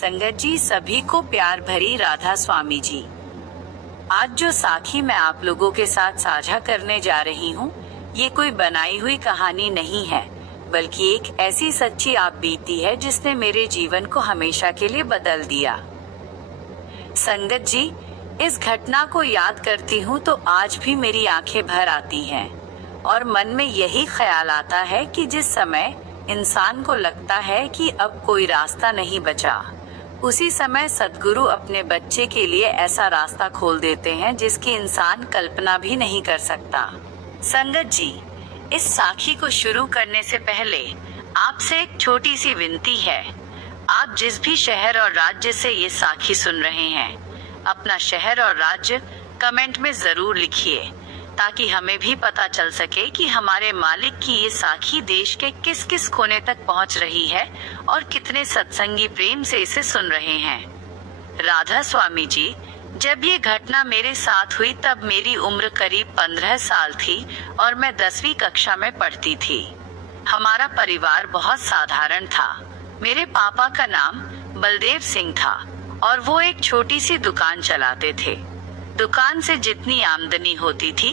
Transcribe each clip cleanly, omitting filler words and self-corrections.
संगत जी, सभी को प्यार भरी राधा स्वामी जी। आज जो साखी मैं आप लोगों के साथ साझा करने जा रही हूँ, ये कोई बनाई हुई कहानी नहीं है, बल्कि एक ऐसी सच्ची आप बीती है जिसने मेरे जीवन को हमेशा के लिए बदल दिया। संगत जी, इस घटना को याद करती हूँ तो आज भी मेरी आंखें भर आती हैं और मन में यही ख्याल आता है कि जिस समय इंसान को लगता है कि अब कोई रास्ता नहीं बचा, उसी समय सद्गुरु अपने बच्चे के लिए ऐसा रास्ता खोल देते हैं जिसकी इंसान कल्पना भी नहीं कर सकता। संगत जी, इस साखी को शुरू करने से पहले आपसे एक छोटी सी विनती है। आप जिस भी शहर और राज्य से ये साखी सुन रहे हैं, अपना शहर और राज्य कमेंट में जरूर लिखिए, ताकि हमें भी पता चल सके कि हमारे मालिक की ये साखी देश के किस किस कोने तक पहुंच रही है और कितने सत्संगी प्रेम से इसे सुन रहे हैं। राधा स्वामी जी, जब ये घटना मेरे साथ हुई तब मेरी उम्र करीब 15 साल थी और मैं 10वीं कक्षा में पढ़ती थी। हमारा परिवार बहुत साधारण था। मेरे पापा का नाम बलदेव सिंह था और वो एक छोटी सी दुकान चलाते थे। दुकान से जितनी आमदनी होती थी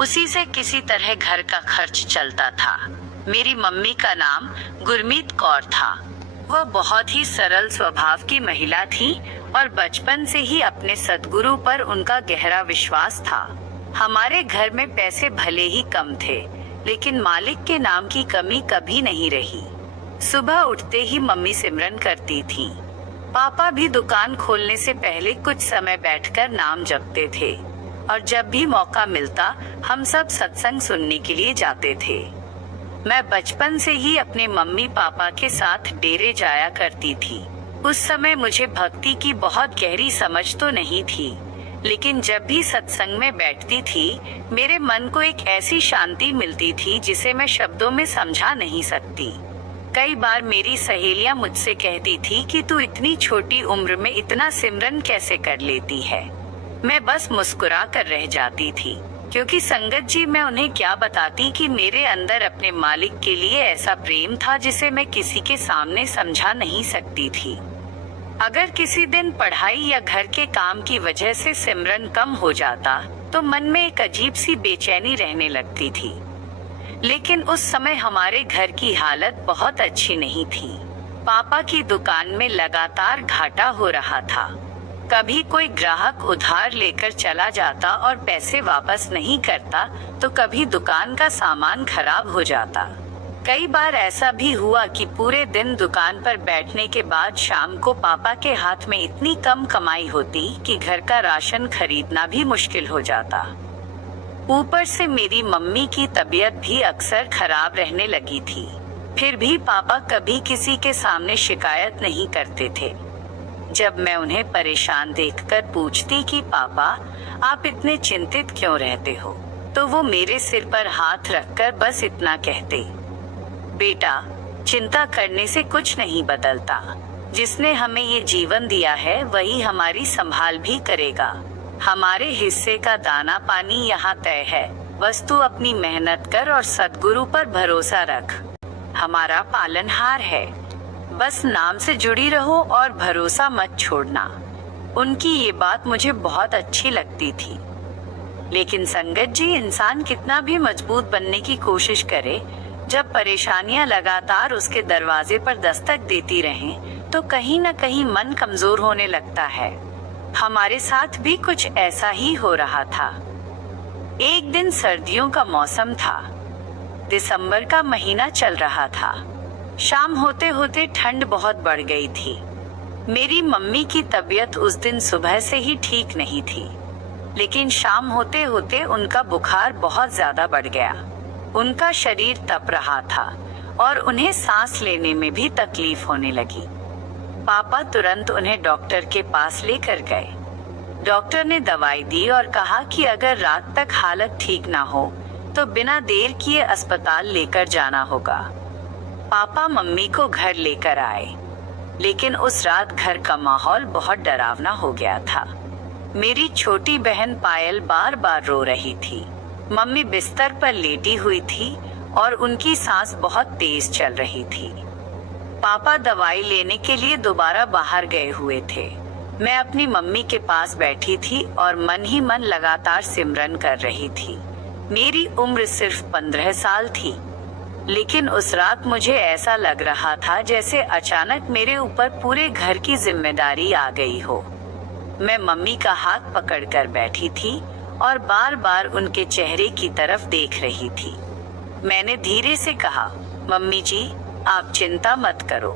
उसी से किसी तरह घर का खर्च चलता था। मेरी मम्मी का नाम गुरमीत कौर था। वह बहुत ही सरल स्वभाव की महिला थी और बचपन से ही अपने सद्गुरु पर उनका गहरा विश्वास था। हमारे घर में पैसे भले ही कम थे, लेकिन मालिक के नाम की कमी कभी नहीं रही। सुबह उठते ही मम्मी सिमरन करती थी। पापा भी दुकान खोलने से पहले कुछ समय बैठकर नाम जपते थे और जब भी मौका मिलता हम सब सत्संग सुनने के लिए जाते थे। मैं बचपन से ही अपने मम्मी पापा के साथ डेरे जाया करती थी। उस समय मुझे भक्ति की बहुत गहरी समझ तो नहीं थी, लेकिन जब भी सत्संग में बैठती थी मेरे मन को एक ऐसी शांति मिलती थी जिसे मैं शब्दों में समझा नहीं सकती। कई बार मेरी सहेलियां मुझसे कहती थी कि तू इतनी छोटी उम्र में इतना सिमरन कैसे कर लेती है। मैं बस मुस्कुरा कर रह जाती थी, क्योंकि संगत जी, मैं उन्हें क्या बताती कि मेरे अंदर अपने मालिक के लिए ऐसा प्रेम था जिसे मैं किसी के सामने समझा नहीं सकती थी। अगर किसी दिन पढ़ाई या घर के काम की वजह से सिमरन कम हो जाता तो मन में एक अजीब सी बेचैनी रहने लगती थी। लेकिन उस समय हमारे घर की हालत बहुत अच्छी नहीं थी। पापा की दुकान में लगातार घाटा हो रहा था। कभी कोई ग्राहक उधार लेकर चला जाता और पैसे वापस नहीं करता, तो कभी दुकान का सामान खराब हो जाता। कई बार ऐसा भी हुआ कि पूरे दिन दुकान पर बैठने के बाद शाम को पापा के हाथ में इतनी कम कमाई होती कि घर का राशन खरीदना भी मुश्किल हो जाता। ऊपर से मेरी मम्मी की तबीयत भी अक्सर खराब रहने लगी थी। फिर भी पापा कभी किसी के सामने शिकायत नहीं करते थे। जब मैं उन्हें परेशान देखकर पूछती कि पापा, आप इतने चिंतित क्यों रहते हो, तो वो मेरे सिर पर हाथ रखकर बस इतना कहते, बेटा, चिंता करने से कुछ नहीं बदलता। जिसने हमें ये जीवन दिया है वही हमारी संभाल भी करेगा। हमारे हिस्से का दाना पानी यहाँ तय है। बस तू अपनी मेहनत कर और सद्गुरु पर भरोसा रख। हमारा पालनहार है। बस नाम से जुड़ी रहो और भरोसा मत छोड़ना। उनकी ये बात मुझे बहुत अच्छी लगती थी। लेकिन संगत जी, इंसान कितना भी मजबूत बनने की कोशिश करे, जब परेशानियां लगातार उसके दरवाजे पर दस्तक देती रहें, तो कहीं न कहीं मन कमजोर होने लगता है। हमारे साथ भी कुछ ऐसा ही हो रहा था। एक दिन सर्दियों का मौसम था। दिसंबर का महीना चल रहा था। शाम होते होते ठंड बहुत बढ़ गई थी। मेरी मम्मी की तबीयत उस दिन सुबह से ही ठीक नहीं थी, लेकिन शाम होते होते उनका बुखार बहुत ज्यादा बढ़ गया। उनका शरीर तप रहा था और उन्हें सांस लेने में भी तकलीफ होने लगी। पापा तुरंत उन्हें डॉक्टर के पास लेकर गए। डॉक्टर ने दवाई दी और कहा कि अगर रात तक हालत ठीक ना हो तो बिना देर किए अस्पताल लेकर जाना होगा। पापा मम्मी को घर लेकर आए, लेकिन उस रात घर का माहौल बहुत डरावना हो गया था। मेरी छोटी बहन पायल बार बार रो रही थी। मम्मी बिस्तर पर लेटी हुई थी और उनकी सांस बहुत तेज चल रही थी। पापा दवाई लेने के लिए दोबारा बाहर गए हुए थे। मैं अपनी मम्मी के पास बैठी थी और मन ही मन लगातार सिमरन कर रही थी। मेरी उम्र सिर्फ 15 साल थी, लेकिन उस रात मुझे ऐसा लग रहा था जैसे अचानक मेरे ऊपर पूरे घर की जिम्मेदारी आ गई हो। मैं मम्मी का हाथ पकड़कर बैठी थी और बार बार उनके चेहरे की तरफ देख रही थी। मैंने धीरे से कहा, मम्मी जी, आप चिंता मत करो,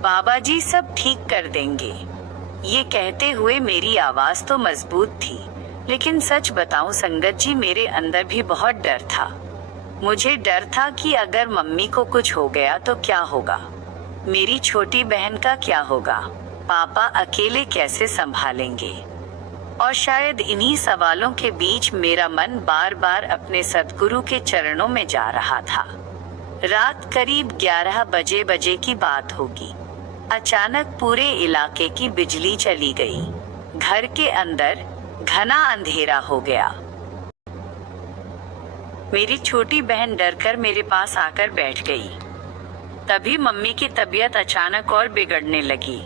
बाबा जी सब ठीक कर देंगे। ये कहते हुए मेरी आवाज तो मजबूत थी, लेकिन सच बताऊं संगत जी, मेरे अंदर भी बहुत डर था। मुझे डर था कि अगर मम्मी को कुछ हो गया तो क्या होगा, मेरी छोटी बहन का क्या होगा, पापा अकेले कैसे संभालेंगे। और शायद इन्हीं सवालों के बीच मेरा मन बार बार अपने सद्गुरु के चरणों में जा रहा था। रात करीब 11 बजे की बात होगी। अचानक पूरे इलाके की बिजली चली गई। घर के अंदर घना अंधेरा हो गया। मेरी छोटी बहन डरकर मेरे पास आकर बैठ गई। तभी मम्मी की तबीयत अचानक और बिगड़ने लगी।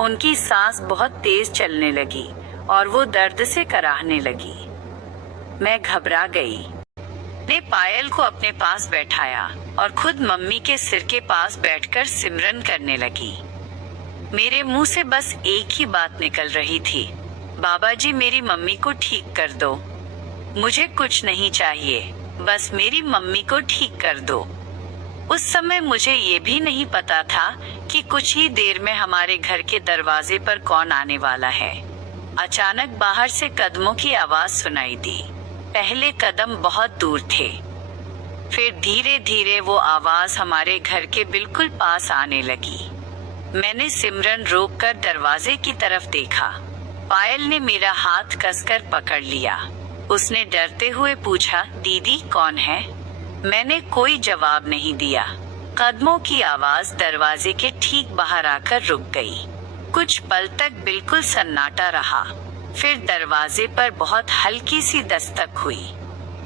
उनकी सांस बहुत तेज चलने लगी और वो दर्द से कराहने लगी। मैं घबरा गई। ने पायल को अपने पास बैठाया और खुद मम्मी के सिर के पास बैठकर सिमरन करने लगी। मेरे मुंह से बस एक ही बात निकल रही थी, बाबा जी मेरी मम्मी को ठीक कर दो। मुझे कुछ नहीं चाहिए, बस मेरी मम्मी को ठीक कर दो। उस समय मुझे ये भी नहीं पता था कि कुछ ही देर में हमारे घर के दरवाजे पर कौन आने वाला है। अचानक बाहर से कदमों की आवाज सुनाई दी। पहले कदम बहुत दूर थे, फिर धीरे धीरे वो आवाज हमारे घर के बिल्कुल पास आने लगी। मैंने सिमरन रोककर दरवाजे की तरफ देखा। पायल ने मेरा हाथ कसकर पकड़ लिया। उसने डरते हुए पूछा, दीदी कौन है? मैंने कोई जवाब नहीं दिया। कदमों की आवाज दरवाजे के ठीक बाहर आकर रुक गई। कुछ पल तक बिल्कुल सन्नाटा रहा। फिर दरवाजे पर बहुत हल्की सी दस्तक हुई,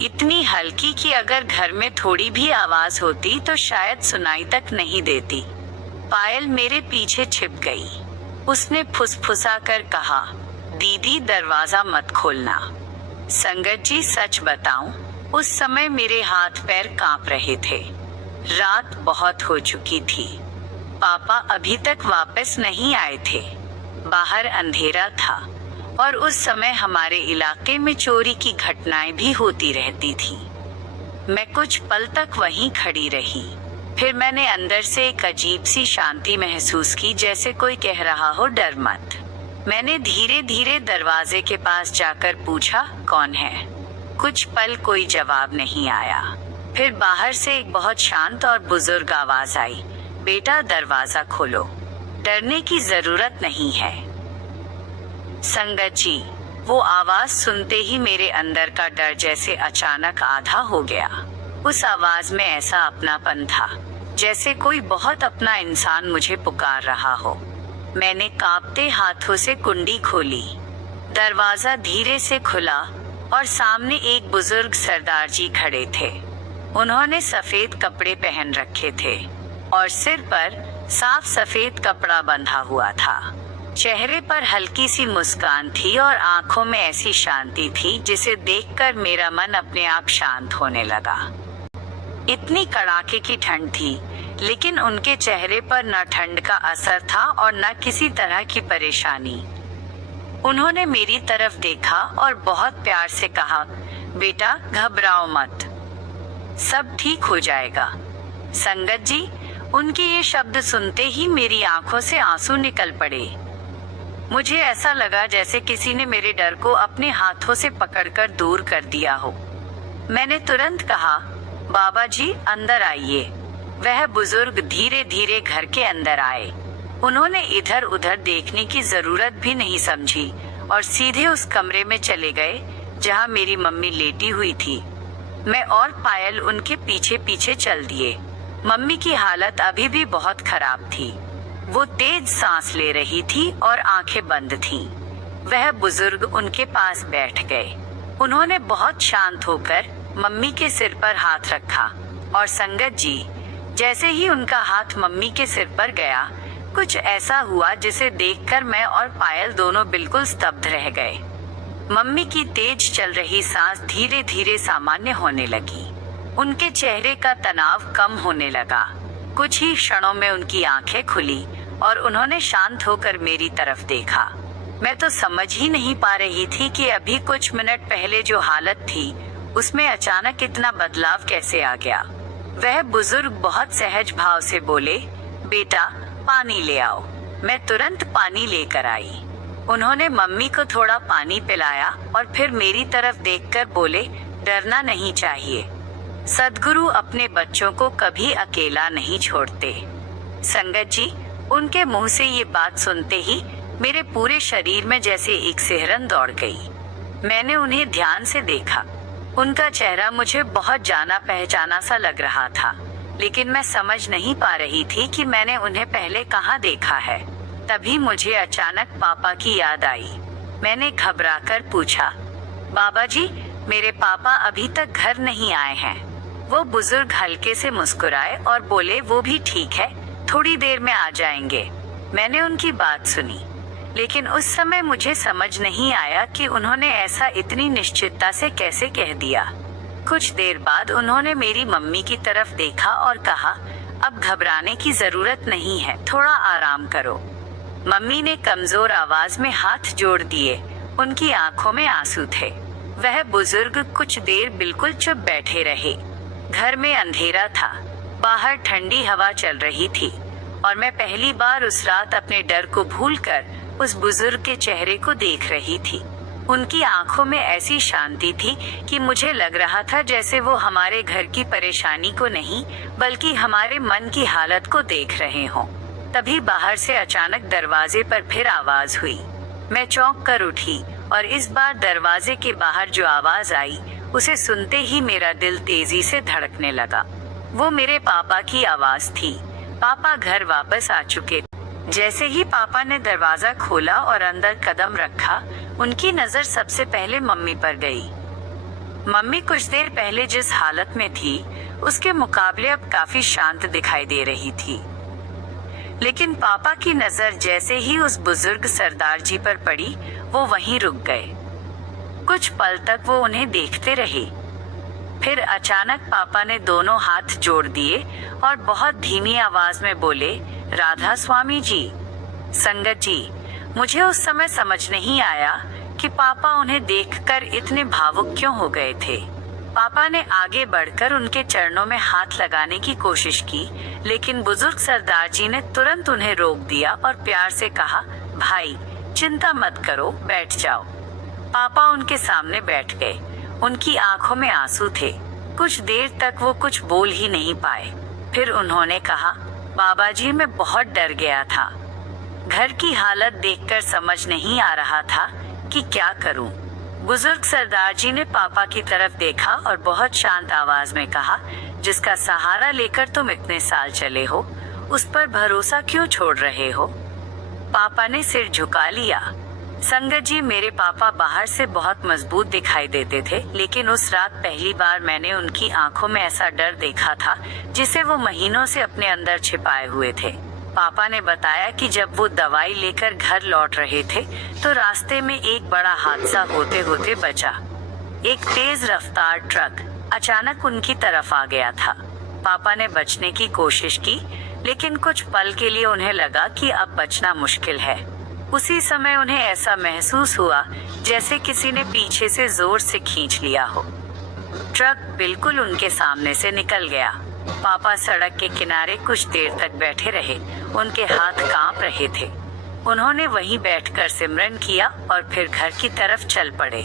इतनी हल्की कि अगर घर में थोड़ी भी आवाज होती तो शायद सुनाई तक नहीं देती। पायल मेरे पीछे छिप गई। उसने फुसफुसा कर कहा, दीदी दरवाजा मत खोलना। संगत जी सच बताऊं, उस समय मेरे हाथ पैर कांप रहे थे। रात बहुत हो चुकी थी। पापा अभी तक वापस नहीं आए थे। बाहर अंधेरा था और उस समय हमारे इलाके में चोरी की घटनाएं भी होती रहती थी। मैं कुछ पल तक वहीं खड़ी रही। फिर मैंने अंदर से एक अजीब सी शांति महसूस की, जैसे कोई कह रहा हो डर मत। मैंने धीरे धीरे दरवाजे के पास जाकर पूछा, कौन है? कुछ पल कोई जवाब नहीं आया। फिर बाहर से एक बहुत शांत और बुजुर्ग आवाज आई, बेटा दरवाजा खोलो, डरने की जरूरत नहीं है। संगत जी, वो आवाज सुनते ही मेरे अंदर का डर जैसे अचानक आधा हो गया। उस आवाज में ऐसा अपनापन था, जैसे कोई बहुत अपना इंसान मुझे पुकार रहा हो। मैंने कांपते हाथों से कुंडी खोली। दरवाजा धीरे से खुला और सामने एक बुजुर्ग सरदार जी खड़े थे। उन्होंने सफेद कपड़े पहन रखे थे और सिर पर साफ सफेद कपड़ा बंधा हुआ था। चेहरे पर हल्की सी मुस्कान थी और आंखों में ऐसी शांति थी जिसे देखकर मेरा मन अपने आप शांत होने लगा। इतनी कड़ाके की ठंड थी, लेकिन उनके चेहरे पर न ठंड का असर था और न किसी तरह की परेशानी। उन्होंने मेरी तरफ देखा और बहुत प्यार से कहा, बेटा घबराओ मत, सब ठीक हो जाएगा। संगत जी, उनके ये शब्द सुनते ही मेरी आंखों से आंसू निकल पड़े। मुझे ऐसा लगा जैसे किसी ने मेरे डर को अपने हाथों से पकड़कर दूर कर दिया हो। मैंने तुरंत कहा, बाबा जी अंदर आइए। वह बुजुर्ग धीरे धीरे घर के अंदर आए। उन्होंने इधर उधर देखने की जरूरत भी नहीं समझी और सीधे उस कमरे में चले गए जहां मेरी मम्मी लेटी हुई थी। मैं और पायल उनके पीछे पीछे चल दिए। मम्मी की हालत अभी भी बहुत खराब थी। वो तेज सांस ले रही थी और आंखें बंद थीं। वह बुजुर्ग उनके पास बैठ गए। उन्होंने बहुत शांत होकर मम्मी के सिर पर हाथ रखा और संगत जी, जैसे ही उनका हाथ मम्मी के सिर पर गया, कुछ ऐसा हुआ जिसे देखकर मैं और पायल दोनों बिल्कुल स्तब्ध रह गए। मम्मी की तेज चल रही सांस धीरे धीरे सामान्य होने लगी। उनके चेहरे का तनाव कम होने लगा। कुछ ही क्षणों में उनकी आंखें खुली और उन्होंने शांत होकर मेरी तरफ देखा। मैं तो समझ ही नहीं पा रही थी कि अभी कुछ मिनट पहले जो हालत थी उसमें अचानक इतना बदलाव कैसे आ गया। वह बुजुर्ग बहुत सहज भाव से बोले, बेटा पानी ले आओ। मैं तुरंत पानी लेकर आई। उन्होंने मम्मी को थोड़ा पानी पिलाया और फिर मेरी तरफ देखकर बोले, डरना नहीं चाहिए। सद्गुरु अपने बच्चों को कभी अकेला नहीं छोड़ते। संगत जी, उनके मुंह से ये बात सुनते ही मेरे पूरे शरीर में जैसे एक सिहरन दौड़ गई। मैंने उन्हें ध्यान से देखा। उनका चेहरा मुझे बहुत जाना पहचाना सा लग रहा था, लेकिन मैं समझ नहीं पा रही थी कि मैंने उन्हें पहले कहाँ देखा है। तभी मुझे अचानक पापा की याद आई। मैंने घबराकर पूछा, बाबा जी, मेरे पापा अभी तक घर नहीं आए हैं। वो बुजुर्ग हल्के से मुस्कुराए और बोले, वो भी ठीक है, थोड़ी देर में आ जाएंगे। मैंने उनकी बात सुनी, लेकिन उस समय मुझे समझ नहीं आया कि उन्होंने ऐसा इतनी निश्चितता से कैसे कह दिया। कुछ देर बाद उन्होंने मेरी मम्मी की तरफ देखा और कहा, अब घबराने की जरूरत नहीं है, थोड़ा आराम करो। मम्मी ने कमजोर आवाज में हाथ जोड़ दिए। उनकी आंखों में आंसू थे। वह बुजुर्ग कुछ देर बिल्कुल चुप बैठे रहे। घर में अंधेरा था, बाहर ठंडी हवा चल रही थी और मैं पहली बार उस रात अपने डर को भूलकर उस बुजुर्ग के चेहरे को देख रही थी। उनकी आंखों में ऐसी शांति थी कि मुझे लग रहा था जैसे वो हमारे घर की परेशानी को नहीं, बल्कि हमारे मन की हालत को देख रहे हों। तभी बाहर से अचानक दरवाजे पर फिर आवाज हुई। मैं चौंक कर उठी और इस बार दरवाजे के बाहर जो आवाज आई उसे सुनते ही मेरा दिल तेजी से धड़कने लगा। वो मेरे पापा की आवाज थी। पापा घर वापस आ चुके। जैसे ही पापा ने दरवाजा खोला और अंदर कदम रखा, उनकी नजर सबसे पहले मम्मी पर गई। मम्मी कुछ देर पहले जिस हालत में थी उसके मुकाबले अब काफी शांत दिखाई दे रही थी, लेकिन पापा की नजर जैसे ही उस बुजुर्ग सरदार जी पर पड़ी, वो वहीं रुक गए। कुछ पल तक वो उन्हें देखते रहे। फिर अचानक पापा ने दोनों हाथ जोड़ दिए और बहुत धीमी आवाज में बोले, राधा स्वामी जी। संगत जी, मुझे उस समय समझ नहीं आया कि पापा उन्हें देखकर इतने भावुक क्यों हो गए थे। पापा ने आगे बढ़कर उनके चरणों में हाथ लगाने की कोशिश की, लेकिन बुजुर्ग सरदार जी ने तुरंत उन्हें रोक दिया और प्यार से कहा, भाई चिंता मत करो, बैठ जाओ। पापा उनके सामने बैठ गए। उनकी आंखों में आंसू थे। कुछ देर तक वो कुछ बोल ही नहीं पाए। फिर उन्होंने कहा, बाबा जी, मैं बहुत डर गया था। घर की हालत देखकर समझ नहीं आ रहा था कि क्या करूं। बुजुर्ग सरदार जी ने पापा की तरफ देखा और बहुत शांत आवाज में कहा, जिसका सहारा लेकर तुम इतने साल चले हो, उस पर भरोसा क्यों छोड़ रहे हो। पापा ने सिर झुका लिया। संगत जी, मेरे पापा बाहर से बहुत मजबूत दिखाई देते थे, लेकिन उस रात पहली बार मैंने उनकी आंखों में ऐसा डर देखा था जिसे वो महीनों से अपने अंदर छिपाए हुए थे। पापा ने बताया कि जब वो दवाई लेकर घर लौट रहे थे तो रास्ते में एक बड़ा हादसा होते होते बचा। एक तेज रफ्तार ट्रक अचानक उनकी तरफ आ गया था। पापा ने बचने की कोशिश की, लेकिन कुछ पल के लिए उन्हें लगा कि अब बचना मुश्किल है। उसी समय उन्हें ऐसा महसूस हुआ जैसे किसी ने पीछे से जोर से खींच लिया हो। ट्रक बिल्कुल उनके सामने से निकल गया। पापा सड़क के किनारे कुछ देर तक बैठे रहे। उनके हाथ कांप रहे थे। उन्होंने वहीं बैठकर सिमरन किया और फिर घर की तरफ चल पड़े।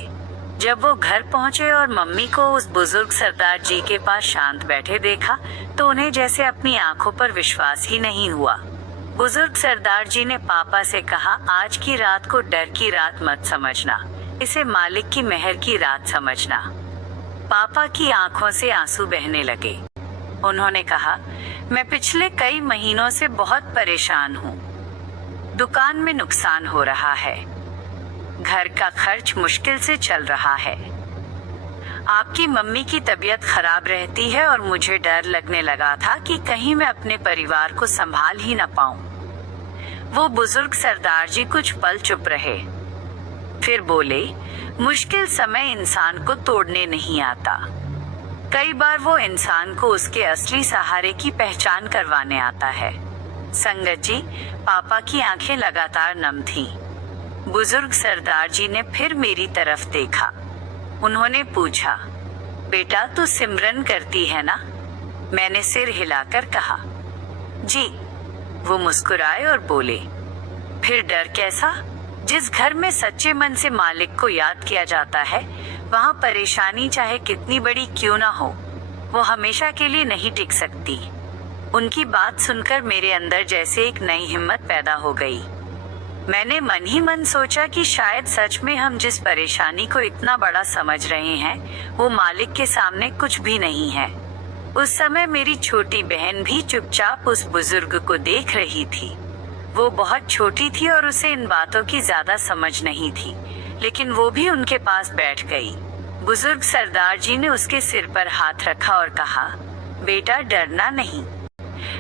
जब वो घर पहुंचे और मम्मी को उस बुजुर्ग सरदार जी के पास शांत बैठे देखा तो उन्हें जैसे अपनी आंखों पर विश्वास ही नहीं हुआ। बुजुर्ग सरदार जी ने पापा से कहा, आज की रात को डर की रात मत समझना, इसे मालिक की मेहर की रात समझना। पापा की आंखों से आंसू बहने लगे। उन्होंने कहा, मैं पिछले कई महीनों से बहुत परेशान हूँ। दुकान में नुकसान हो रहा है, घर का खर्च मुश्किल से चल रहा है, आपकी मम्मी की तबीयत खराब रहती है और मुझे डर लगने लगा था कि कहीं मैं अपने परिवार को संभाल ही न पाऊं। वो बुजुर्ग सरदार जी कुछ पल चुप रहे, फिर बोले, मुश्किल समय इंसान को तोड़ने नहीं आता, कई बार वो इंसान को उसके असली सहारे की पहचान करवाने आता है। संगत जी, पापा की आंखें लगातार नम थीं। बुजुर्ग सरदार जी ने फिर मेरी तरफ देखा। उन्होंने पूछा, बेटा तू सिमरन करती है ना? मैंने सिर हिलाकर कहा, जी। वो मुस्कुराए और बोले, फिर डर कैसा? जिस घर में सच्चे मन से मालिक को याद किया जाता है, वहाँ परेशानी चाहे कितनी बड़ी क्यों ना हो, वो हमेशा के लिए नहीं टिक सकती। उनकी बात सुनकर मेरे अंदर जैसे एक नई हिम्मत पैदा हो गई। मैंने मन ही मन सोचा कि शायद सच में हम जिस परेशानी को इतना बड़ा समझ रहे हैं, वो मालिक के सामने कुछ भी नहीं है। उस समय मेरी छोटी बहन भी चुपचाप उस बुजुर्ग को देख रही थी। वो बहुत छोटी थी और उसे इन बातों की ज्यादा समझ नहीं थी, लेकिन वो भी उनके पास बैठ गई। बुजुर्ग सरदार जी ने उसके सिर पर हाथ रखा और कहा, बेटा डरना नहीं।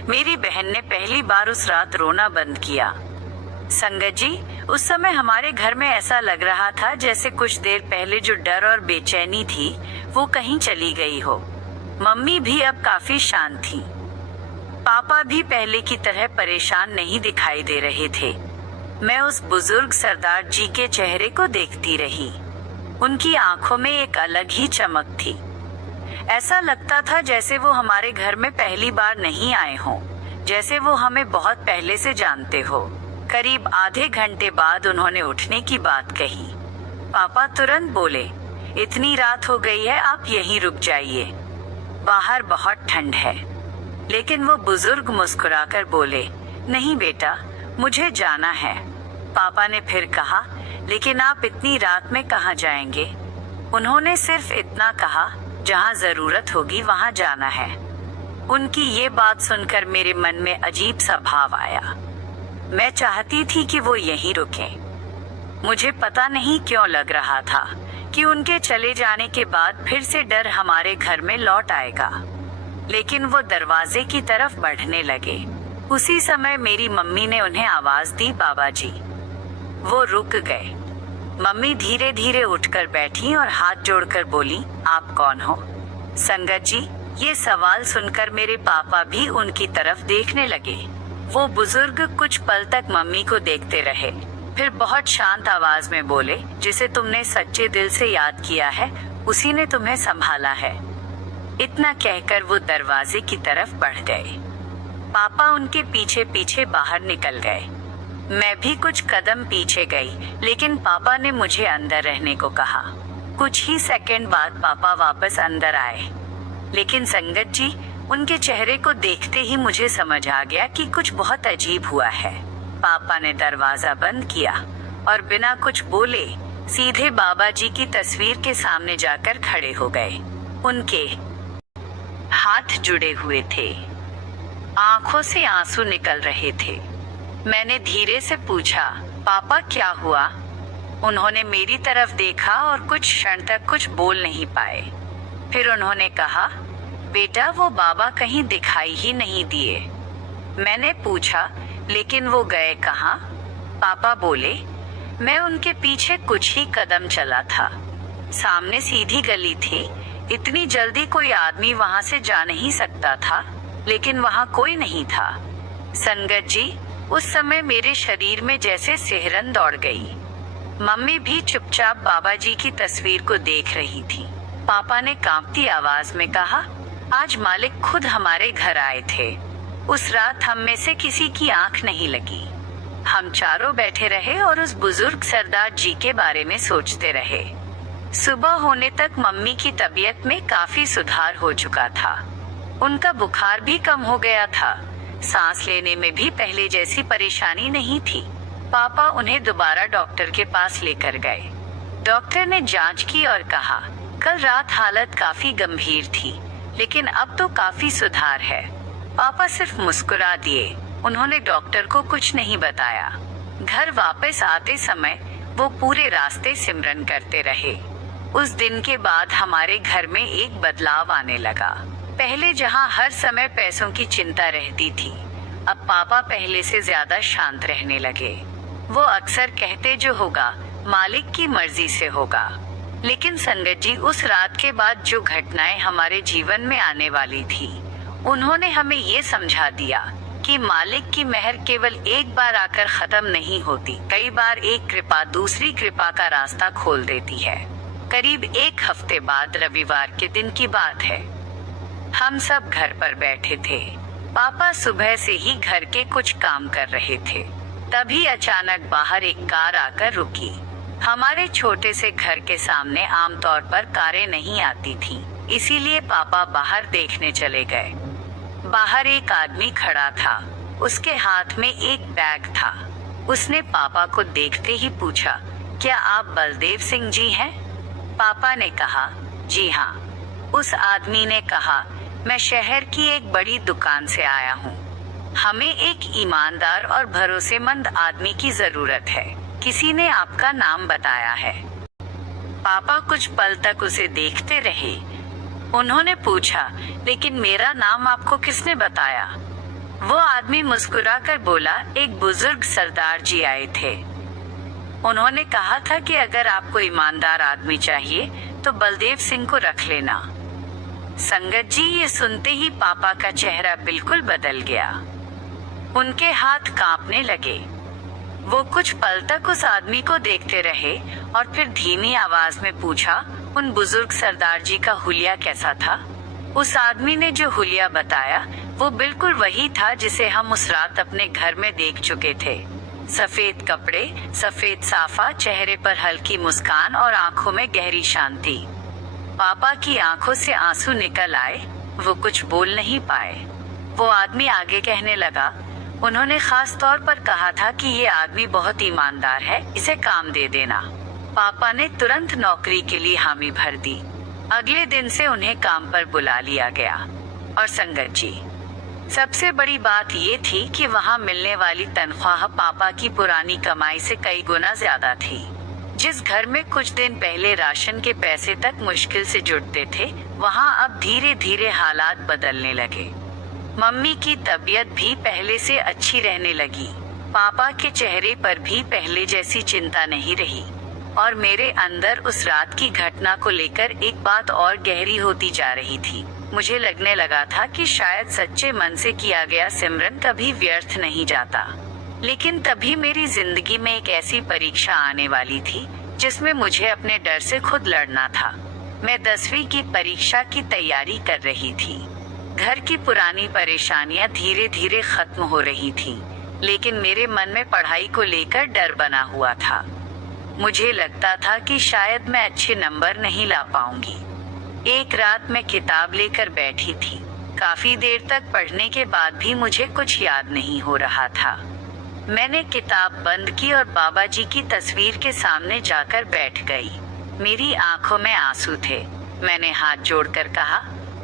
मेरी बहन ने पहली बार उस रात रोना बंद किया। संगत जी, उस समय हमारे घर में ऐसा लग रहा था जैसे कुछ देर पहले जो डर और बेचैनी थी वो कहीं चली गई हो। मम्मी भी अब काफी शांत थी। पापा भी पहले की तरह परेशान नहीं दिखाई दे रहे थे। मैं उस बुजुर्ग सरदार जी के चेहरे को देखती रही। उनकी आंखों में एक अलग ही चमक थी। ऐसा लगता था जैसे वो हमारे घर में पहली बार नहीं आए हों, जैसे वो हमें बहुत पहले से जानते हो। करीब आधे घंटे बाद उन्होंने उठने की बात कही। पापा तुरंत बोले, इतनी रात हो गई है, आप यहीं रुक जाइए, बाहर बहुत ठंड है। लेकिन वो बुजुर्ग मुस्कुराकर बोले, नहीं बेटा, मुझे जाना है। पापा ने फिर कहा, लेकिन आप इतनी रात में कहाँ जाएंगे? उन्होंने सिर्फ इतना कहा, जहाँ जरूरत होगी वहाँ जाना है। उनकी ये बात सुनकर मेरे मन में अजीब सा भाव आया। मैं चाहती थी कि वो यहीं रुकें। मुझे पता नहीं क्यों लग रहा था कि उनके चले जाने के बाद फिर से डर हमारे घर में लौट आएगा। लेकिन वो दरवाजे की तरफ बढ़ने लगे। उसी समय मेरी मम्मी ने उन्हें आवाज दी, बाबा जी। वो रुक गए। मम्मी धीरे धीरे उठकर बैठी और हाथ जोड़कर बोली, आप कौन हो? संगत जी, ये सवाल सुनकर मेरे पापा भी उनकी तरफ देखने लगे। वो बुजुर्ग कुछ पल तक मम्मी को देखते रहे, फिर बहुत शांत आवाज में बोले, जिसे तुमने सच्चे दिल से याद किया है, उसी ने तुम्हें संभाला है। इतना कहकर वो दरवाजे की तरफ बढ़ गए। पापा उनके पीछे पीछे बाहर निकल गए। मैं भी कुछ कदम पीछे गई, लेकिन पापा ने मुझे अंदर रहने को कहा। कुछ ही सेकंड बाद पापा वापस अंदर आए। लेकिन संगत जी, उनके चेहरे को देखते ही मुझे समझ आ गया कि कुछ बहुत अजीब हुआ है। पापा ने दरवाजा बंद किया और बिना कुछ बोले सीधे बाबा जी की तस्वीर के सामने जाकर खड़े हो गए। उनके हाथ जुड़े हुए थे, आंखों से आंसू निकल रहे थे। मैंने धीरे से पूछा, पापा क्या हुआ? उन्होंने मेरी तरफ देखा और कुछ क्षण तक कुछ बोल नहीं पाए। फिर उन्होंने कहा, बेटा वो बाबा कहीं दिखाई ही नहीं दिए। मैंने पूछा, लेकिन वो गए कहाँ? पापा बोले, मैं उनके पीछे कुछ ही कदम चला था। सामने सीधी गली थी। इतनी जल्दी कोई आदमी वहाँ से जा नहीं सकता था, लेकिन वहाँ कोई नहीं था। संगत जी, उस समय मेरे शरीर में जैसे सिहरन दौड़ गई। मम्मी भी चुपचाप बाबा जी की तस्वीर को देख रही थी। पापा ने कांपती आवाज में कहा, आज मालिक खुद हमारे घर आए थे। उस रात हम में से किसी की आंख नहीं लगी। हम चारों बैठे रहे और उस बुजुर्ग सरदार जी के बारे में सोचते रहे। सुबह होने तक मम्मी की तबीयत में काफी सुधार हो चुका था। उनका बुखार भी कम हो गया था। सांस लेने में भी पहले जैसी परेशानी नहीं थी। पापा उन्हें दोबारा डॉक्टर के पास लेकर गए। डॉक्टर ने जांच की और कहा, कल रात हालत काफी गंभीर थी, लेकिन अब तो काफी सुधार है। पापा सिर्फ मुस्कुरा दिए। उन्होंने डॉक्टर को कुछ नहीं बताया। घर वापस आते समय वो पूरे रास्ते सिमरन करते रहे। उस दिन के बाद हमारे घर में एक बदलाव आने लगा। पहले जहां हर समय पैसों की चिंता रहती थी, अब पापा पहले से ज्यादा शांत रहने लगे। वो अक्सर कहते जो होगा मालिक की मर्जी से होगा। लेकिन संगत जी, उस रात के बाद जो घटनाएं हमारे जीवन में आने वाली थी, उन्होंने हमें ये समझा दिया कि मालिक की मेहर केवल एक बार आकर खत्म नहीं होती। कई बार एक कृपा दूसरी कृपा का रास्ता खोल देती है। करीब एक हफ्ते बाद रविवार के दिन की बात है। हम सब घर पर बैठे थे। पापा सुबह से ही घर के कुछ काम कर रहे थे। तभी अचानक बाहर एक कार आकर रुकी। हमारे छोटे से घर के सामने आमतौर पर कारें नहीं आती थीं, इसीलिए पापा बाहर देखने चले गए। बाहर एक आदमी खड़ा था, उसके हाथ में एक बैग था। उसने पापा को देखते ही पूछा, क्या आप बलदेव सिंह जी हैं? पापा ने कहा, जी हाँ। उस आदमी ने कहा, मैं शहर की एक बड़ी दुकान से आया हूँ। हमें एक ईमानदार और भरोसेमंद आदमी की जरूरत है। किसी ने आपका नाम बताया है। पापा कुछ पल तक उसे देखते रहे। उन्होंने पूछा, लेकिन मेरा नाम आपको किसने बताया? वो आदमी मुस्कुराकर बोला, एक बुजुर्ग सरदार जी आए थे। उन्होंने कहा था कि अगर आपको ईमानदार आदमी चाहिए तो बलदेव सिंह को रख लेना। संगत जी, ये सुनते ही पापा का चेहरा बिल्कुल बदल गया। उनके हाथ कांपने लगे। वो कुछ पल तक उस आदमी को देखते रहे और फिर धीमी आवाज में पूछा, उन बुजुर्ग सरदार जी का हुलिया कैसा था? उस आदमी ने जो हुलिया बताया वो बिल्कुल वही था जिसे हम उस रात अपने घर में देख चुके थे। सफेद कपड़े, सफेद साफा, चेहरे पर हल्की मुस्कान और आंखों में गहरी शांति। पापा की आंखों से आंसू निकल आए। वो कुछ बोल नहीं पाए। वो आदमी आगे कहने लगा, उन्होंने खास तौर पर कहा था कि ये आदमी बहुत ईमानदार है, इसे काम दे देना। पापा ने तुरंत नौकरी के लिए हामी भर दी। अगले दिन से उन्हें काम पर बुला लिया गया। और संगत जी, सबसे बड़ी बात ये थी कि वहाँ मिलने वाली तनख्वाह पापा की पुरानी कमाई से कई गुना ज्यादा थी। जिस घर में कुछ दिन पहले राशन के पैसे तक मुश्किल से जुटते थे, वहाँ अब धीरे धीरे हालात बदलने लगे। मम्मी की तबीयत भी पहले से अच्छी रहने लगी। पापा के चेहरे पर भी पहले जैसी चिंता नहीं रही। और मेरे अंदर उस रात की घटना को लेकर एक बात और गहरी होती जा रही थी। मुझे लगने लगा था कि शायद सच्चे मन से किया गया सिमरन कभी व्यर्थ नहीं जाता। लेकिन तभी मेरी जिंदगी में एक ऐसी परीक्षा आने वाली थी जिसमें मुझे अपने डर से खुद लड़ना था। मैं 10वीं की परीक्षा की तैयारी कर रही थी। घर की पुरानी परेशानियां धीरे धीरे खत्म हो रही थी, लेकिन मेरे मन में पढ़ाई को लेकर डर बना हुआ था। मुझे लगता था कि शायद मैं अच्छे नंबर नहीं ला पाऊंगी। एक रात मैं किताब लेकर बैठी थी। काफी देर तक पढ़ने के बाद भी मुझे कुछ याद नहीं हो रहा था। मैंने किताब बंद की और बाबा जी की तस्वीर के सामने जाकर बैठ गई। मेरी आंखों में आंसू थे। मैंने हाथ जोड़कर कहा,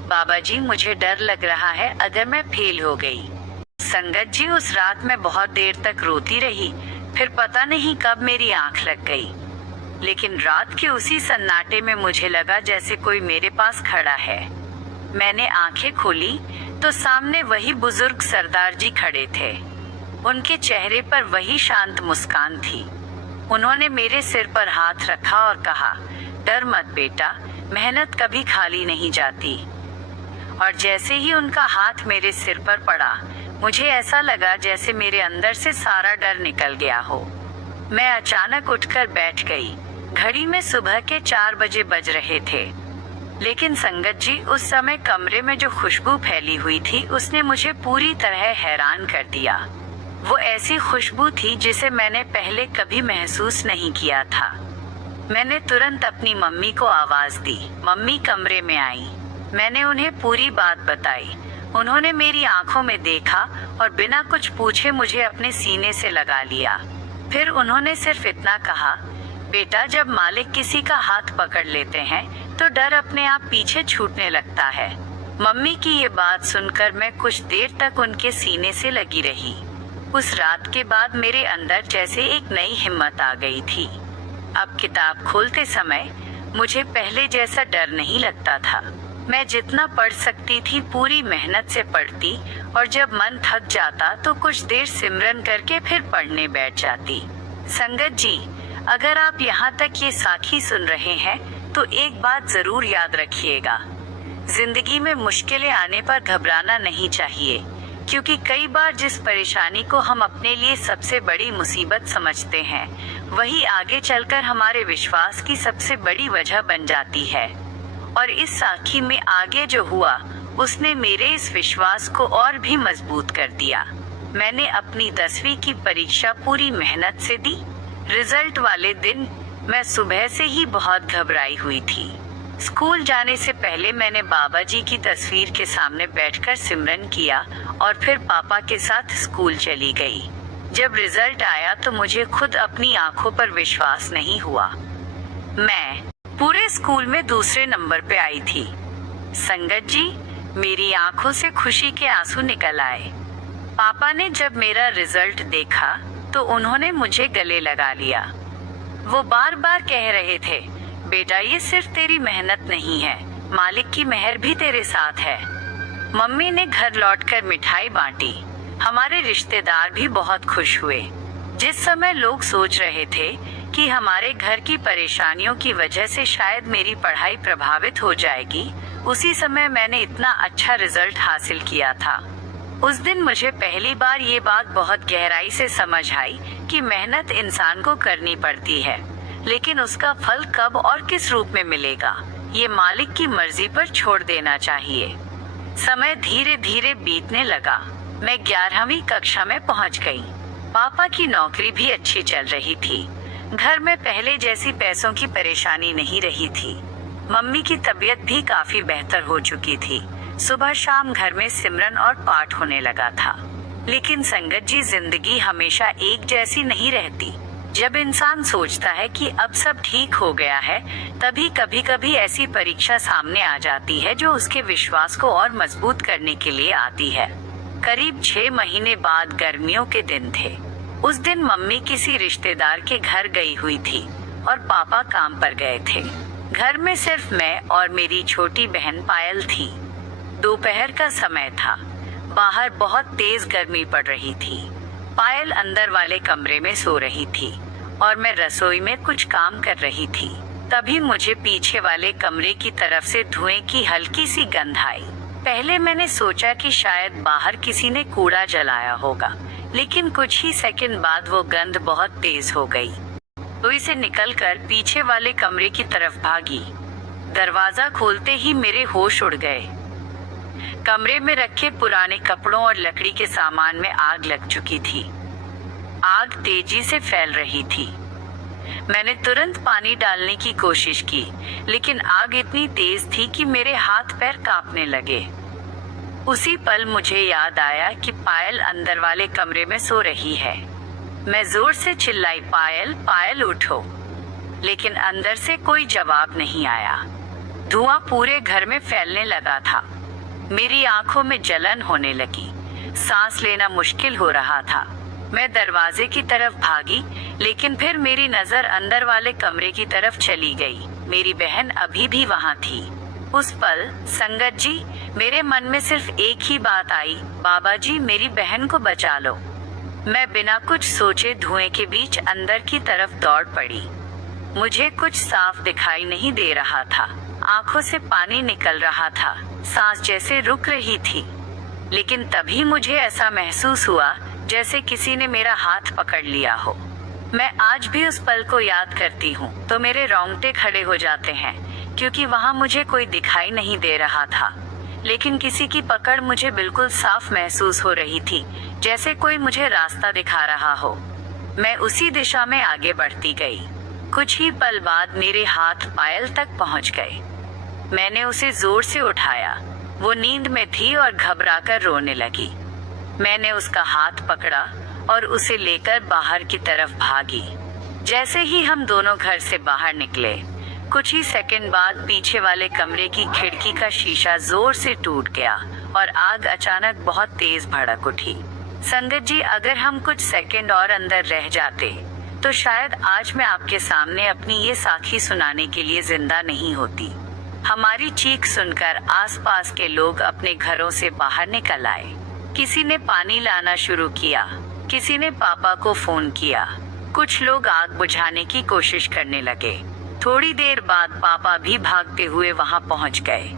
बाबा जी, मुझे डर लग रहा है अगर मैं फेल हो गई। संगत जी, उस रात मैं बहुत देर तक रोती रही। फिर पता नहीं कब मेरी आंख लग गई, लेकिन रात के उसी सन्नाटे में मुझे लगा जैसे कोई मेरे पास खड़ा है। मैंने आंखें खोली तो सामने वही बुजुर्ग सरदार जी खड़े थे। उनके चेहरे पर वही शांत मुस्कान थी। उन्होंने मेरे सिर पर हाथ रखा और कहा, डर मत बेटा, मेहनत कभी खाली नहीं जाती। और जैसे ही उनका हाथ मेरे सिर पर पड़ा, मुझे ऐसा लगा जैसे मेरे अंदर से सारा डर निकल गया हो। मैं अचानक उठकर बैठ गई। घड़ी में सुबह के 4 बजे बज रहे थे। लेकिन संगत जी, उस समय कमरे में जो खुशबू फैली हुई थी उसने मुझे पूरी तरह हैरान कर दिया। वो ऐसी खुशबू थी जिसे मैंने पहले कभी महसूस नहीं किया था। मैंने तुरंत अपनी मम्मी को आवाज दी। मम्मी कमरे में आई। मैंने उन्हें पूरी बात बताई। उन्होंने मेरी आंखों में देखा और बिना कुछ पूछे मुझे अपने सीने से लगा लिया। फिर उन्होंने सिर्फ इतना कहा, बेटा, जब मालिक किसी का हाथ पकड़ लेते हैं तो डर अपने आप पीछे छूटने लगता है। मम्मी की ये बात सुनकर मैं कुछ देर तक उनके सीने से लगी रही। उस रात के बाद मेरे अंदर जैसे एक नई हिम्मत आ गई थी। अब किताब खोलते समय मुझे पहले जैसा डर नहीं लगता था। मैं जितना पढ़ सकती थी पूरी मेहनत से पढ़ती, और जब मन थक जाता तो कुछ देर सिमरन करके फिर पढ़ने बैठ जाती। संगत जी, अगर आप यहाँ तक ये साखी सुन रहे हैं तो एक बात जरूर याद रखिएगा, जिंदगी में मुश्किलें आने पर घबराना नहीं चाहिए, क्योंकि कई बार जिस परेशानी को हम अपने लिए सबसे बड़ी मुसीबत समझते हैं, वही आगे चलकर हमारे विश्वास की सबसे बड़ी वजह बन जाती है। और इस साखी में आगे जो हुआ, उसने मेरे इस विश्वास को और भी मजबूत कर दिया। मैंने अपनी 10वीं की परीक्षा पूरी मेहनत से दी। रिजल्ट वाले दिन मैं सुबह से ही बहुत घबराई हुई थी। स्कूल जाने से पहले मैंने बाबा जी की तस्वीर के सामने बैठकर सिमरन किया और फिर पापा के साथ स्कूल चली गई। जब रिजल्ट आया तो मुझे खुद अपनी आंखों पर विश्वास नहीं हुआ। मैं पूरे स्कूल में दूसरे नंबर पे आई थी। संगत जी, मेरी आंखों से खुशी के आंसू निकल आए। पापा ने जब मेरा रिजल्ट देखा तो उन्होंने मुझे गले लगा लिया। वो बार बार कह रहे थे, बेटा ये सिर्फ तेरी मेहनत नहीं है, मालिक की मेहर भी तेरे साथ है। मम्मी ने घर लौटकर मिठाई बांटी। हमारे रिश्तेदार भी बहुत खुश हुए। जिस समय लोग सोच रहे थे कि हमारे घर की परेशानियों की वजह से शायद मेरी पढ़ाई प्रभावित हो जाएगी, उसी समय मैंने इतना अच्छा रिजल्ट हासिल किया था। उस दिन मुझे पहली बार ये बात बहुत गहराई से समझ आई कि मेहनत इंसान को करनी पड़ती है, लेकिन उसका फल कब और किस रूप में मिलेगा, ये मालिक की मर्जी पर छोड़ देना चाहिए। समय धीरे धीरे बीतने लगा। मैं 11वीं कक्षा में पहुंच गई। पापा की नौकरी भी अच्छी चल रही थी। घर में पहले जैसी पैसों की परेशानी नहीं रही थी। मम्मी की तबीयत भी काफी बेहतर हो चुकी थी। सुबह शाम घर में सिमरन और पाठ होने लगा था। लेकिन संगत जी, जिंदगी हमेशा एक जैसी नहीं रहती। जब इंसान सोचता है कि अब सब ठीक हो गया है, तभी कभी कभी ऐसी परीक्षा सामने आ जाती है जो उसके विश्वास को और मजबूत करने के लिए आती है। करीब 6 महीने बाद गर्मियों के दिन थे। उस दिन मम्मी किसी रिश्तेदार के घर गई हुई थी और पापा काम पर गए थे। घर में सिर्फ मैं और मेरी छोटी बहन पायल थी। दोपहर का समय था। बाहर बहुत तेज गर्मी पड़ रही थी। पायल अंदर वाले कमरे में सो रही थी और मैं रसोई में कुछ काम कर रही थी। तभी मुझे पीछे वाले कमरे की तरफ से धुएं की हल्की सी गंध आई। पहले मैंने सोचा कि शायद बाहर किसी ने कूड़ा जलाया होगा, लेकिन कुछ ही सेकंड बाद वो गंध बहुत तेज हो गई। रसोई से निकलकर पीछे वाले कमरे की तरफ भागी। दरवाजा खोलते ही मेरे होश उड़ गए। कमरे में रखे पुराने कपड़ों और लकड़ी के सामान में आग लग चुकी थी। आग तेजी से फैल रही थी। मैंने तुरंत पानी डालने की कोशिश की, लेकिन आग इतनी तेज थी कि मेरे हाथ पैर कांपने लगे। उसी पल मुझे याद आया कि पायल अंदर वाले कमरे में सो रही है। मैं जोर से चिल्लाई, पायल, पायल उठो। लेकिन अंदर से कोई जवाब नहीं आया। धुआं पूरे घर में फैलने लगा था। मेरी आंखों में जलन होने लगी। सांस लेना मुश्किल हो रहा था। मैं दरवाजे की तरफ भागी, लेकिन फिर मेरी नजर अंदर वाले कमरे की तरफ चली गई। मेरी बहन अभी भी वहां थी। उस पल संगत जी, मेरे मन में सिर्फ एक ही बात आई, बाबा जी मेरी बहन को बचा लो। मैं बिना कुछ सोचे धुएं के बीच अंदर की तरफ दौड़ पड़ी। मुझे कुछ साफ दिखाई नहीं दे रहा था। आंखों से पानी निकल रहा था। सांस जैसे रुक रही थी। लेकिन तभी मुझे ऐसा महसूस हुआ जैसे किसी ने मेरा हाथ पकड़ लिया हो। मैं आज भी उस पल को याद करती हूँ तो मेरे रोंगटे खड़े हो जाते हैं, क्योंकि वहाँ मुझे कोई दिखाई नहीं दे रहा था, लेकिन किसी की पकड़ मुझे बिल्कुल साफ महसूस हो रही थी, जैसे कोई मुझे रास्ता दिखा रहा हो। मैं उसी दिशा में आगे बढ़ती गई। कुछ ही पल बाद मेरे हाथ पायल तक पहुँच गए। मैंने उसे जोर से उठाया। वो नींद में थी और घबराकर रोने लगी। मैंने उसका हाथ पकड़ा और उसे लेकर बाहर की तरफ भागी। जैसे ही हम दोनों घर से बाहर निकले, कुछ ही सेकंड बाद पीछे वाले कमरे की खिड़की का शीशा जोर से टूट गया और आग अचानक बहुत तेज भड़क उठी। संगत जी, अगर हम कुछ सेकंड और अंदर रह जाते तो शायद आज मैं आपके सामने अपनी ये साखी सुनाने के लिए जिंदा नहीं होती। हमारी चीख सुनकर आसपास के लोग अपने घरों से बाहर निकल आए। किसी ने पानी लाना शुरू किया, किसी ने पापा को फोन किया, कुछ लोग आग बुझाने की कोशिश करने लगे। थोड़ी देर बाद पापा भी भागते हुए वहां पहुंच गए।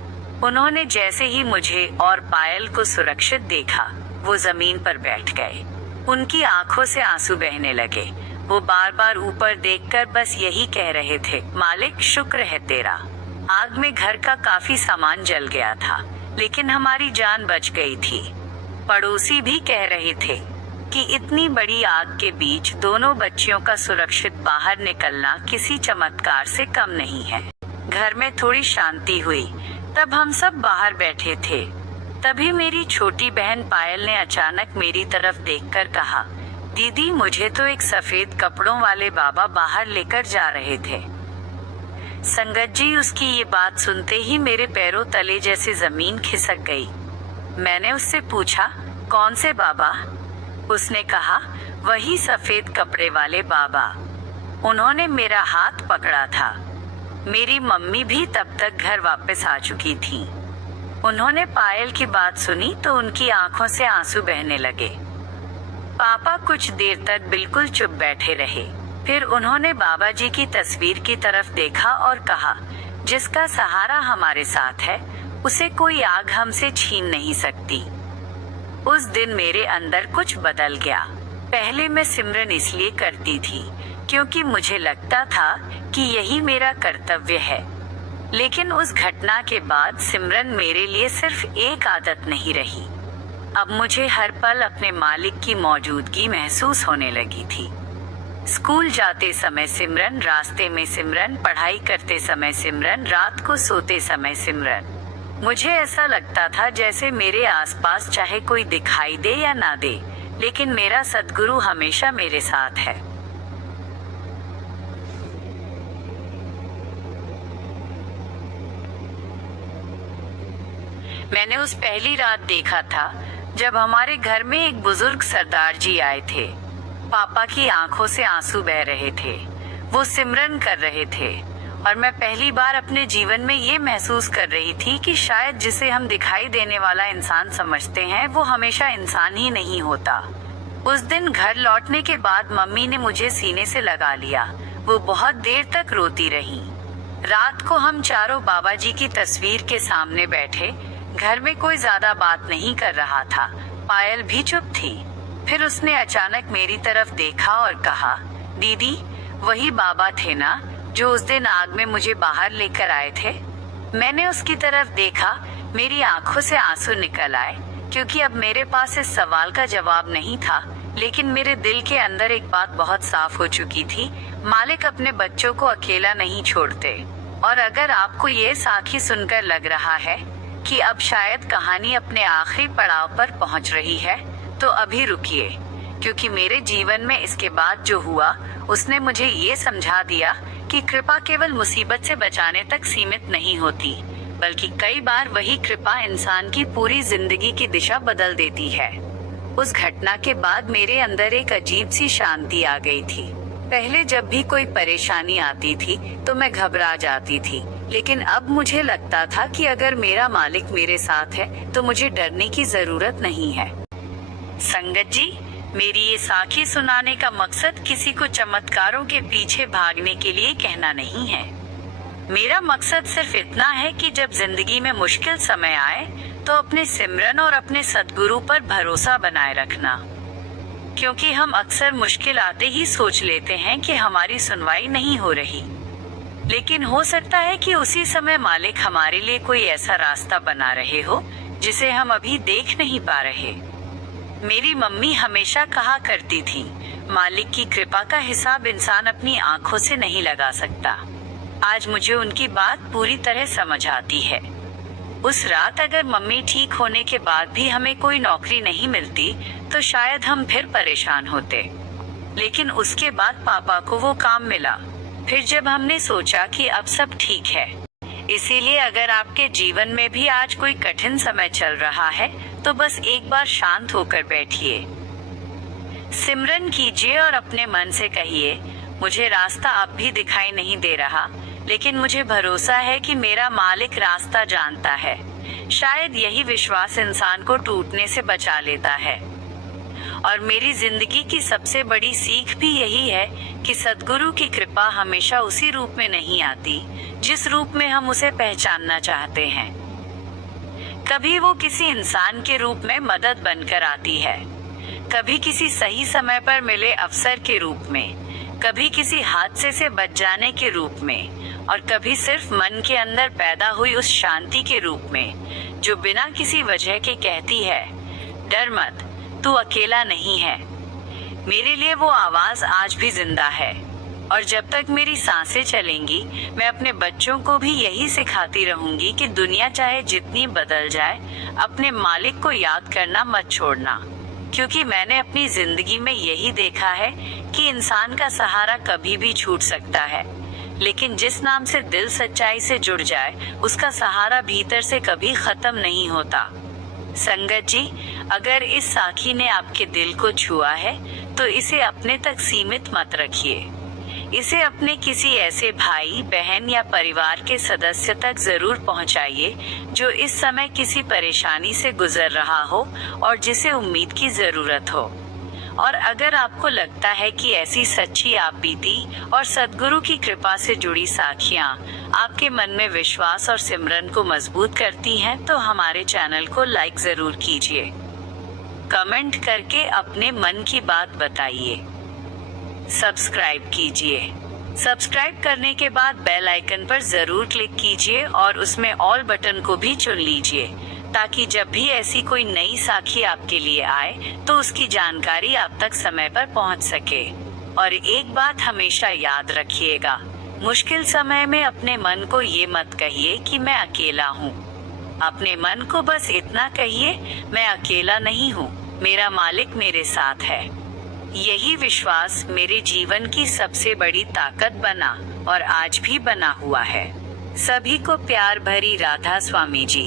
उन्होंने जैसे ही मुझे और पायल को सुरक्षित देखा, वो जमीन पर बैठ गए। उनकी आंखों से आंसू बहने लगे। वो बार बार ऊपर देखकर बस यही कह रहे थे, मालिक शुक्र है तेरा। आग में घर का काफी सामान जल गया था, लेकिन हमारी जान बच गई थी। पड़ोसी भी कह रहे थे कि इतनी बड़ी आग के बीच दोनों बच्चियों का सुरक्षित बाहर निकलना किसी चमत्कार से कम नहीं है। घर में थोड़ी शांति हुई। तब हम सब बाहर बैठे थे। तभी मेरी छोटी बहन पायल ने अचानक मेरी तरफ देखकर कहा, दीदी मुझे तो एक सफेद कपड़ों वाले बाबा बाहर लेकर जा रहे थे। संगत जी, उसकी ये बात सुनते ही मेरे पैरों तले जैसे जमीन खिसक गई। मैंने उससे पूछा, कौन से बाबा? उसने कहा, वही सफेद कपड़े वाले बाबा। उन्होंने मेरा हाथ पकड़ा था। मेरी मम्मी भी तब तक घर वापस आ चुकी थी। उन्होंने पायल की बात सुनी तो उनकी आंखों से आंसू बहने लगे। पापा कुछ देर तक बिल्कुल चुप बैठे रहे। फिर उन्होंने बाबा जी की तस्वीर की तरफ देखा और कहा, जिसका सहारा हमारे साथ है, उसे कोई आग हमसे छीन नहीं सकती। उस दिन मेरे अंदर कुछ बदल गया। पहले मैं सिमरन इसलिए करती थी क्योंकि मुझे लगता था कि यही मेरा कर्तव्य है, लेकिन उस घटना के बाद सिमरन मेरे लिए सिर्फ एक आदत नहीं रही। अब मुझे हर पल अपने मालिक की मौजूदगी महसूस होने लगी थी। स्कूल जाते समय सिमरन, रास्ते में सिमरन, पढ़ाई करते समय सिमरन, रात को सोते समय सिमरन। मुझे ऐसा लगता था जैसे मेरे आसपास चाहे कोई दिखाई दे या ना दे, लेकिन मेरा सद्गुरु हमेशा मेरे साथ है। मैंने उस पहली रात देखा था जब हमारे घर में एक बुजुर्ग सरदार जी आए थे। पापा की आंखों से आंसू बह रहे थे। वो सिमरन कर रहे थे और मैं पहली बार अपने जीवन में ये महसूस कर रही थी कि शायद जिसे हम दिखाई देने वाला इंसान समझते हैं, वो हमेशा इंसान ही नहीं होता। उस दिन घर लौटने के बाद मम्मी ने मुझे सीने से लगा लिया। वो बहुत देर तक रोती रही। रात को हम चारों बाबा जी की तस्वीर के सामने बैठे। घर में कोई ज्यादा बात नहीं कर रहा था। पायल भी चुप थी। फिर उसने अचानक मेरी तरफ देखा और कहा, दीदी वही बाबा थे ना जो उस दिन आग में मुझे बाहर लेकर आए थे? मैंने उसकी तरफ देखा। मेरी आंखों से आंसू निकल आए, क्योंकि अब मेरे पास इस सवाल का जवाब नहीं था, लेकिन मेरे दिल के अंदर एक बात बहुत साफ हो चुकी थी, मालिक अपने बच्चों को अकेला नहीं छोड़ते। और अगर आपको ये साखी सुनकर लग रहा है कि अब शायद कहानी अपने आखिरी पड़ाव पर पहुंच रही है, तो अभी रुकिए, क्योंकि मेरे जीवन में इसके बाद जो हुआ उसने मुझे ये समझा दिया कि कृपा केवल मुसीबत से बचाने तक सीमित नहीं होती, बल्कि कई बार वही कृपा इंसान की पूरी जिंदगी की दिशा बदल देती है। उस घटना के बाद मेरे अंदर एक अजीब सी शांति आ गई थी। पहले जब भी कोई परेशानी आती थी तो मैं घबरा जाती थी, लेकिन अब मुझे लगता था कि अगर मेरा मालिक मेरे साथ है तो मुझे डरने की जरूरत नहीं है। संगत जी, मेरी ये साखी सुनाने का मकसद किसी को चमत्कारों के पीछे भागने के लिए कहना नहीं है। मेरा मकसद सिर्फ इतना है कि जब जिंदगी में मुश्किल समय आए तो अपने सिमरन और अपने सद्गुरु पर भरोसा बनाए रखना, क्योंकि हम अक्सर मुश्किल आते ही सोच लेते हैं कि हमारी सुनवाई नहीं हो रही, लेकिन हो सकता है कि उसी समय मालिक हमारे लिए कोई ऐसा रास्ता बना रहे हो जिसे हम अभी देख नहीं पा रहे। मेरी मम्मी हमेशा कहा करती थी, मालिक की कृपा का हिसाब इंसान अपनी आंखों से नहीं लगा सकता। आज मुझे उनकी बात पूरी तरह समझ आती है। उस रात अगर मम्मी ठीक होने के बाद भी हमें कोई नौकरी नहीं मिलती तो शायद हम फिर परेशान होते, लेकिन उसके बाद पापा को वो काम मिला। फिर जब हमने सोचा कि अब सब ठीक है। इसीलिए अगर आपके जीवन में भी आज कोई कठिन समय चल रहा है तो बस एक बार शांत होकर बैठिए, सिमरन कीजिए और अपने मन से कहिए, मुझे रास्ता अब भी दिखाई नहीं दे रहा, लेकिन मुझे भरोसा है कि मेरा मालिक रास्ता जानता है। शायद यही विश्वास इंसान को टूटने से बचा लेता है। और मेरी जिंदगी की सबसे बड़ी सीख भी यही है कि सद्गुरु की कृपा हमेशा उसी रूप में नहीं आती जिस रूप में हम उसे पहचानना चाहते हैं। कभी वो किसी इंसान के रूप में मदद बनकर आती है, कभी किसी सही समय पर मिले अवसर के रूप में, कभी किसी हादसे से बच जाने के रूप में, और कभी सिर्फ मन के अंदर पैदा हुई उस शांति के रूप में जो बिना किसी वजह के कहती है, डर मत, तू अकेला नहीं है। मेरे लिए वो आवाज आज भी जिंदा है, और जब तक मेरी सांसें चलेंगी मैं अपने बच्चों को भी यही सिखाती रहूंगी कि दुनिया चाहे जितनी बदल जाए, अपने मालिक को याद करना मत छोड़ना। क्योंकि मैंने अपनी जिंदगी में यही देखा है कि इंसान का सहारा कभी भी छूट सकता है, लेकिन जिस नाम से दिल सच्चाई से जुड़ जाए उसका सहारा भीतर से कभी खत्म नहीं होता। संगत जी, अगर इस साखी ने आपके दिल को छुआ है तो इसे अपने तक सीमित मत रखिए। इसे अपने किसी ऐसे भाई, बहन या परिवार के सदस्य तक जरूर पहुंचाइए जो इस समय किसी परेशानी से गुजर रहा हो और जिसे उम्मीद की जरूरत हो। और अगर आपको लगता है कि ऐसी सच्ची आपबीती और सद्गुरु की कृपा से जुड़ी साखियां आपके मन में विश्वास और सिमरन को मजबूत करती हैं, तो हमारे चैनल को लाइक जरूर कीजिए, कमेंट करके अपने मन की बात बताइए, सब्सक्राइब कीजिए। सब्सक्राइब करने के बाद बेल आइकन पर जरूर क्लिक कीजिए और उसमें ऑल बटन को भी चुन लीजिए, ताकि जब भी ऐसी कोई नई साखी आपके लिए आए तो उसकी जानकारी आप तक समय पर पहुंच सके। और एक बात हमेशा याद रखिएगा, मुश्किल समय में अपने मन को ये मत कहिए कि मैं अकेला हूँ। अपने मन को बस इतना कहिए, मैं अकेला नहीं हूँ, मेरा मालिक मेरे साथ है। यही विश्वास मेरे जीवन की सबसे बड़ी ताकत बना और आज भी बना हुआ है। सभी को प्यार भरी राधा स्वामी जी।